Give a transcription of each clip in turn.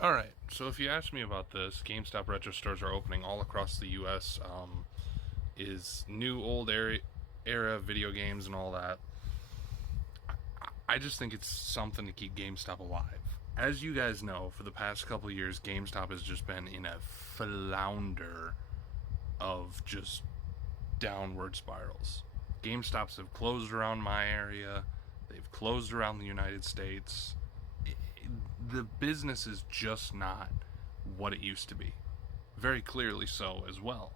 Alright, so if you ask me about this, GameStop retro stores are opening all across the US. Is new, old era video games and all that. I just think it's something to keep GameStop alive. As you guys know, for the past couple of years, GameStop has just been in a flounder of just downward spirals. GameStops have closed around my area, they've closed around the United States. The business is just not what it used to be. Very clearly so as well.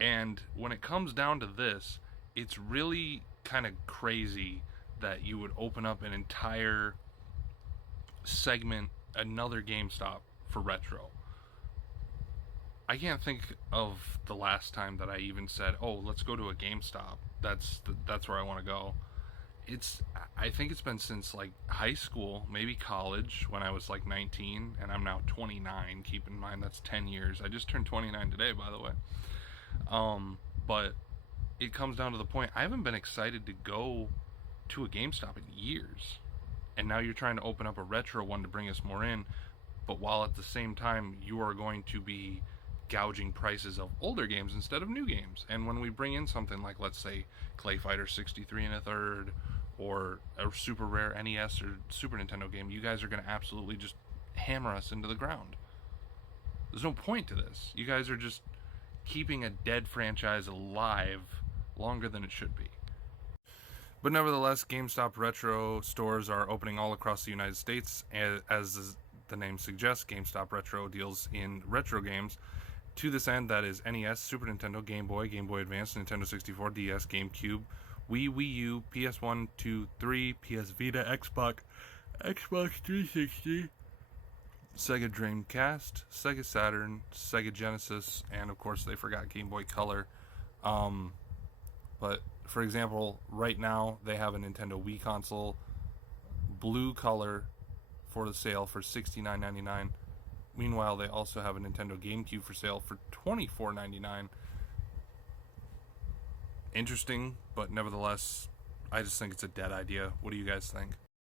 And when it comes down to this, it's really kind of crazy that you would open up an entire segment, another GameStop for retro. I can't think of the last time that I even said, "Oh, let's go to a GameStop. That's where I want to go." I think it's been since like high school, maybe college, when I was like 19 and I'm now 29. Keep in mind that's 10 years. I just turned 29 today, by the way. But it comes down to the point, I haven't been excited to go to a GameStop in years. And now you're trying to open up a retro one to bring us more in, but while at the same time you are going to be gouging prices of older games instead of new games. And when we bring in something like, let's say, Clay Fighter 63 and a third, or a super rare NES or Super Nintendo game, you guys are going to absolutely just hammer us into the ground. There's no point to this. You guys are just keeping a dead franchise alive longer than it should be. But nevertheless, GameStop retro stores are opening all across the United States. As the name suggests, GameStop retro deals in retro games. To this end, that is NES, Super Nintendo, Game Boy, Game Boy Advance, Nintendo 64, DS, GameCube, Wii U, PS1, 2, 3, PS Vita, Xbox 360, Sega Dreamcast, Sega Saturn, Sega Genesis, and of course they forgot Game Boy Color. But for example, right now they have a Nintendo Wii console, blue color, for the sale for $69.99. Meanwhile, they also have a Nintendo GameCube for sale for $24.99. Interesting, but nevertheless, I just think it's a dead idea. What do you guys think?